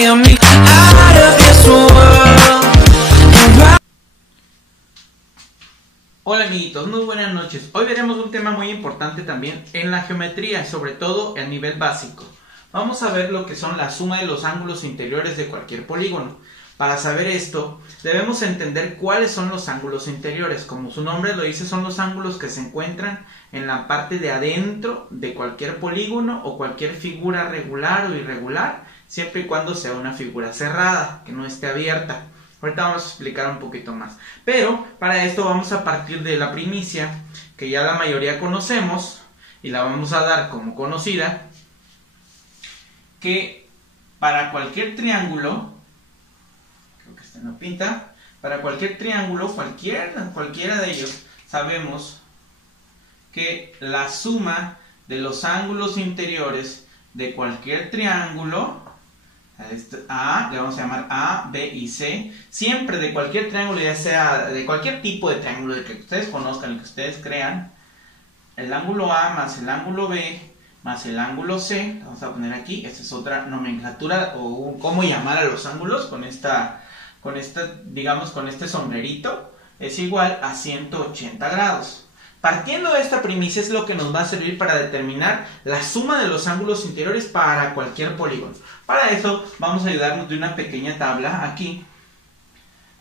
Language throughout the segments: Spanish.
flying me out of this world. Hola amiguitos, muy buenas noches. Hoy veremos un tema muy importante también en la geometría, sobre todo el nivel básico. Vamos a ver lo que son la suma de los ángulos interiores de cualquier polígono. Para saber esto, debemos entender cuáles son los ángulos interiores. Como su nombre lo dice, son los ángulos que se encuentran en la parte de adentro de cualquier polígono o cualquier figura regular o irregular, siempre y cuando sea una figura cerrada, que no esté abierta. Ahorita vamos a explicar un poquito más. Pero para esto vamos a partir de la primicia, que ya la mayoría conocemos, y la vamos a dar como conocida, que para cualquier triángulo, creo que esta no pinta, para cualquier triángulo, cualquiera de ellos, sabemos que la suma de los ángulos interiores de cualquier triángulo, A, le vamos a llamar A, B y C, siempre de cualquier triángulo, ya sea de cualquier tipo de triángulo de que ustedes conozcan, el que ustedes crean, el ángulo A más el ángulo B más el ángulo C, vamos a poner aquí, esta es otra nomenclatura o cómo llamar a los ángulos digamos con este sombrerito, es igual a 180 grados. Partiendo de esta primicia es lo que nos va a servir para determinar la suma de los ángulos interiores para cualquier polígono. Para eso vamos a ayudarnos de una pequeña tabla aquí,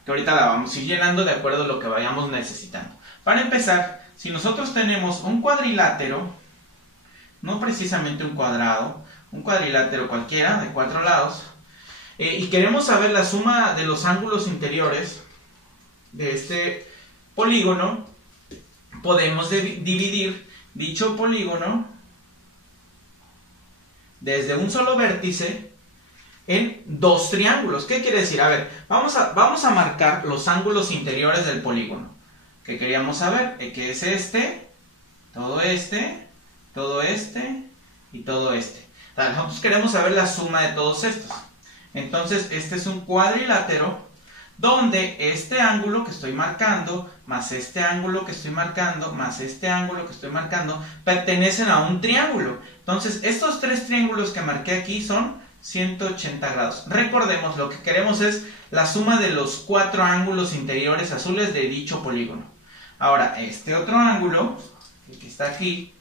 que ahorita la vamos a ir llenando de acuerdo a lo que vayamos necesitando. Para empezar, si nosotros tenemos un cuadrilátero, no precisamente un cuadrado, un cuadrilátero cualquiera de 4 lados, y queremos saber la suma de los ángulos interiores de este polígono, podemos dividir dicho polígono desde un solo vértice en dos triángulos. ¿Qué quiere decir? A ver, vamos a marcar los ángulos interiores del polígono que queríamos saber, que es todo este y todo este. Nosotros queremos saber la suma de todos estos. Entonces, este es un cuadrilátero donde este ángulo que estoy marcando, más este ángulo que estoy marcando, más este ángulo que estoy marcando, pertenecen a un triángulo. Entonces, estos tres triángulos que marqué aquí son 180 grados. Recordemos, lo que queremos es la suma de los 4 ángulos interiores azules de dicho polígono. Ahora, este otro ángulo, el que está aquí,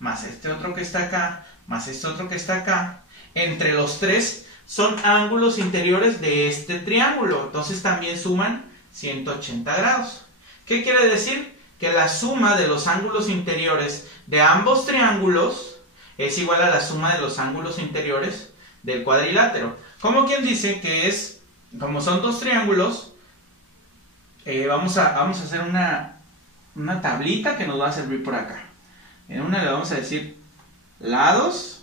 más este otro que está acá, más este otro que está acá, entre los tres son ángulos interiores de este triángulo, entonces también suman 180 grados. ¿Qué quiere decir? Que la suma de los ángulos interiores de ambos triángulos es igual a la suma de los ángulos interiores del cuadrilátero. Como quien dice que es, como son dos triángulos, vamos a hacer una tablita que nos va a servir por acá. En una le vamos a decir lados,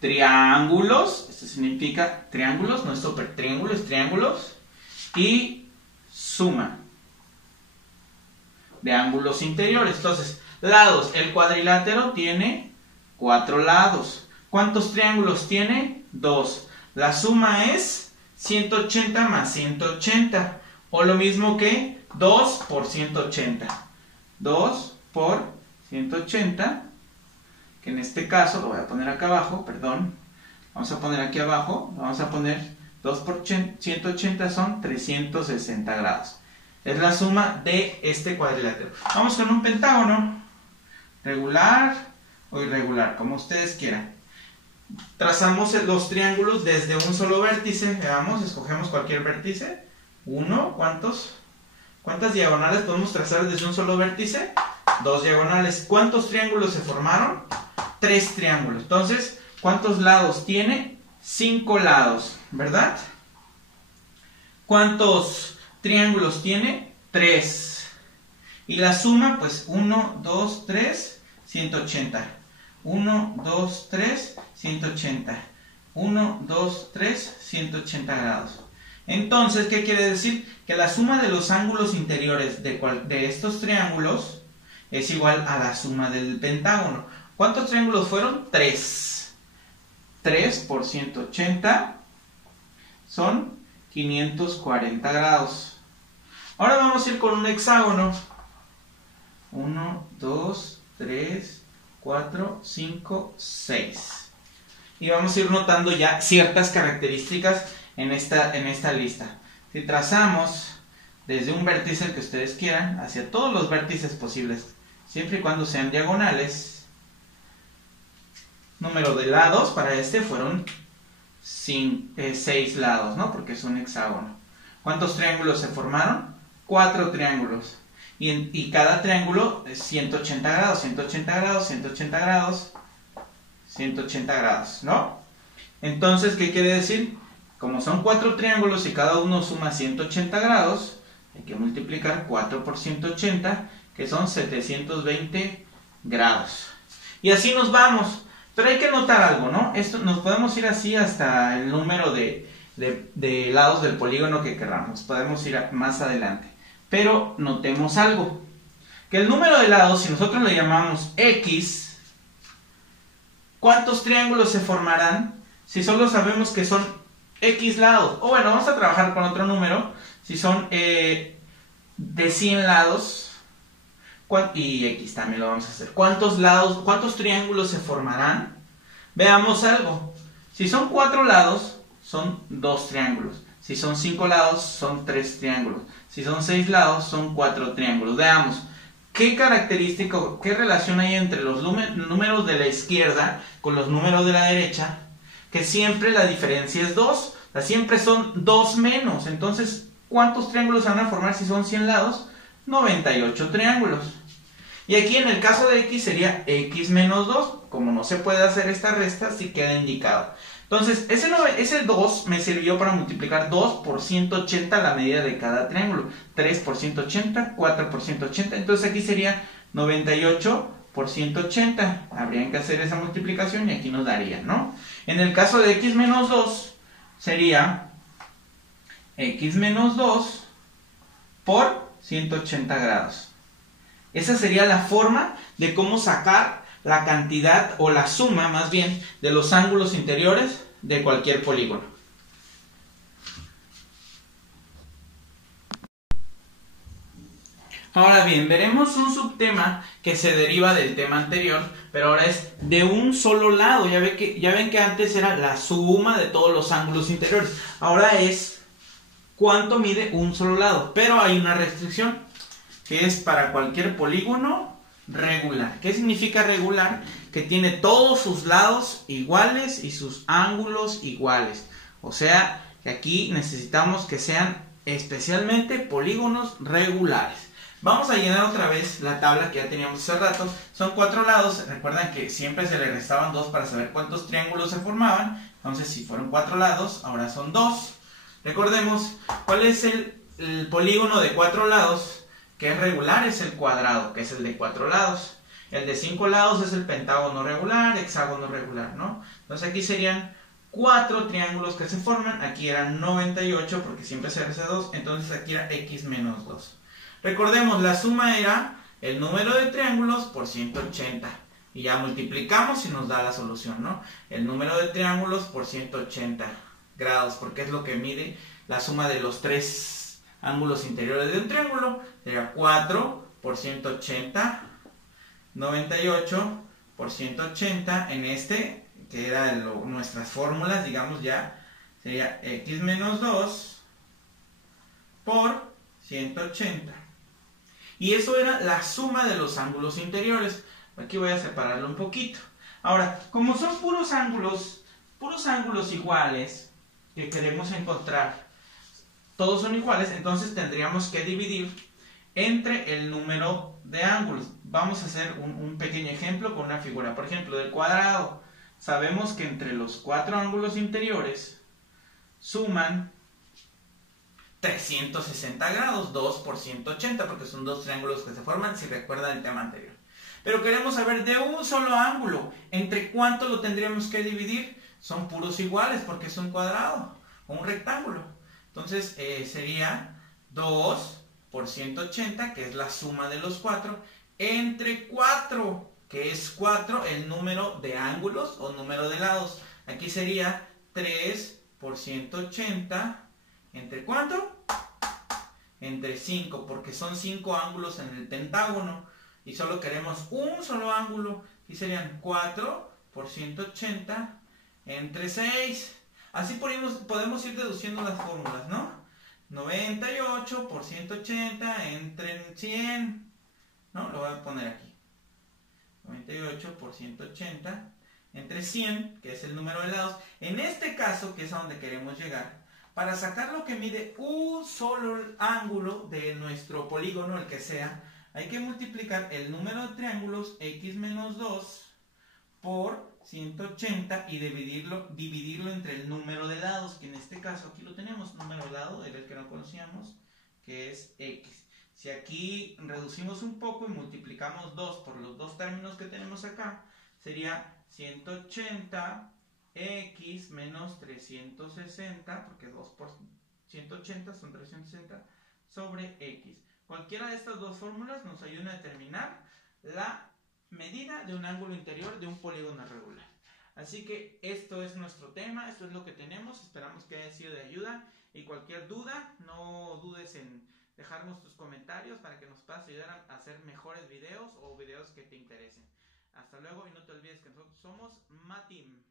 triángulos, esto significa triángulos, no es supertriángulo, es triángulos, y suma de ángulos interiores. Entonces, lados, el cuadrilátero tiene 4 lados. ¿Cuántos triángulos tiene? 2. La suma es 180 más 180, o lo mismo que 2 por 180. 2 por 180, que en este caso lo voy a poner acá abajo, perdón, vamos a poner aquí abajo, vamos a poner 2 por 180 son 360 grados. Es la suma de este cuadrilátero. Vamos con un pentágono, regular o irregular, como ustedes quieran. Trazamos los triángulos desde un solo vértice, veamos, escogemos cualquier vértice. 1, ¿cuántas diagonales podemos trazar desde un solo vértice? 2 diagonales. ¿Cuántos triángulos se formaron? 3 triángulos. Entonces, ¿cuántos lados tiene? 5 lados, ¿verdad? ¿Cuántos triángulos tiene? 3. Y la suma, pues 1, 2, 3, 180. 1, 2, 3, 180. 1, 2, 3, 180 grados. Entonces, ¿qué quiere decir? Que la suma de los ángulos interiores de estos triángulos es igual a la suma del pentágono. ¿Cuántos triángulos fueron? 3. 3 por 180 son 540 grados. Ahora vamos a ir con un hexágono. 1, 2, 3, 4, 5, 6. y vamos a ir notando ya ciertas características en esta lista. Si trazamos desde un vértice, el que ustedes quieran, hacia todos los vértices posibles, siempre y cuando sean diagonales, número de lados para este fueron 6 lados, ¿no? Porque es un hexágono. ¿Cuántos triángulos se formaron? 4 triángulos. Y cada triángulo es 180 grados, 180 grados, 180 grados, 180 grados, ¿no? Entonces, ¿qué quiere decir? Como son 4 triángulos y cada uno suma 180 grados, hay que multiplicar 4 por 180, que son 720 grados. Y así nos vamos. Pero hay que notar algo, ¿no? Esto nos podemos ir así hasta el número de lados del polígono que queramos. Podemos ir más adelante. Pero notemos algo. Que el número de lados, si nosotros le llamamos X, ¿cuántos triángulos se formarán si solo sabemos que son X lados? O bueno, vamos a trabajar con otro número. Si son de 100 lados, y X también lo vamos a hacer. ¿Cuántos triángulos se formarán? Veamos algo. Si son 4 lados, son 2 triángulos. Si son 5 lados, son 3 triángulos. Si son 6 lados, son 4 triángulos. Veamos. ¿Qué característica, qué relación hay entre los números de la izquierda con los números de la derecha? Que siempre la diferencia es 2. O sea, siempre son 2 menos. Entonces, ¿cuántos triángulos se van a formar si son 100 lados? 98 triángulos. Y aquí en el caso de X sería X menos 2. Como no se puede hacer esta resta, sí queda indicado. Entonces, ese 2 me sirvió para multiplicar 2 por 180 la medida de cada triángulo. 3 por 180, 4 por 180. Entonces aquí sería 98 por 180. Habrían que hacer esa multiplicación y aquí nos daría, ¿no? En el caso de X menos 2, sería X menos 2 por 180 grados. Esa sería la forma de cómo sacar la cantidad o la suma, más bien, de los ángulos interiores de cualquier polígono. Ahora bien, veremos un subtema que se deriva del tema anterior, pero ahora es de un solo lado. Ya ven que antes era la suma de todos los ángulos interiores. Ahora es cuánto mide un solo lado, pero hay una restricción, que es para cualquier polígono regular. ¿Qué significa regular? Que tiene todos sus lados iguales y sus ángulos iguales. O sea, que aquí necesitamos que sean especialmente polígonos regulares. Vamos a llenar otra vez la tabla que ya teníamos hace rato. Son 4 lados. Recuerdan que siempre se le restaban 2 para saber cuántos triángulos se formaban. Entonces, si fueron 4 lados, ahora son 2. Recordemos, ¿cuál es el polígono de 4 lados? Que es regular, es el cuadrado, que es el de 4 lados. El de 5 lados es el pentágono regular, hexágono regular, ¿no? Entonces aquí serían 4 triángulos que se forman. Aquí eran 98 porque siempre se hace 2. Entonces aquí era X menos 2. Recordemos, la suma era el número de triángulos por 180. Y ya multiplicamos y nos da la solución, ¿no? El número de triángulos por 180 grados, porque es lo que mide la suma de los 3 ángulos interiores de un triángulo. Sería 4 por 180, 98 por 180. En este, que era nuestras fórmulas, digamos ya, sería X menos 2 por 180. Y eso era la suma de los ángulos interiores. Aquí voy a separarlo un poquito. Ahora, como son puros ángulos iguales que queremos encontrar, todos son iguales, entonces tendríamos que dividir entre el número de ángulos. Vamos a hacer un pequeño ejemplo con una figura. Por ejemplo, del cuadrado. Sabemos que entre los 4 ángulos interiores suman 360 grados, 2 por 180, porque son 2 triángulos que se forman, si recuerdan el tema anterior. Pero queremos saber de un solo ángulo, ¿entre cuánto lo tendríamos que dividir? Son puros iguales, porque es un cuadrado o un rectángulo. Entonces sería 2 por 180, que es la suma de los 4, entre 4, que es 4 el número de ángulos o número de lados. Aquí sería 3 por 180, ¿entre cuánto? Entre 5, porque son 5 ángulos en el pentágono y solo queremos un solo ángulo. Aquí serían 4 por 180 entre 6. Así podemos ir deduciendo las fórmulas, ¿no? 98 por 180 entre 100, ¿no? Lo voy a poner aquí. 98 por 180 entre 100, que es el número de lados. En este caso, que es a donde queremos llegar, para sacar lo que mide un solo ángulo de nuestro polígono, el que sea, hay que multiplicar el número de triángulos x menos 2 por 180 y dividirlo entre el número de lados, que en este caso aquí lo tenemos, número de lado, era el que no conocíamos, que es x. Si aquí reducimos un poco y multiplicamos 2 por los dos términos que tenemos acá, sería 180 x menos 360, porque 2 por 180 son 360, sobre x. Cualquiera de estas dos fórmulas nos ayuda a determinar la medida de un ángulo interior de un polígono regular. Así que esto es nuestro tema, esto es lo que tenemos, esperamos que haya sido de ayuda y cualquier duda, no dudes en dejarnos tus comentarios para que nos puedas ayudar a hacer mejores videos o videos que te interesen. Hasta luego y no te olvides que nosotros somos Matim.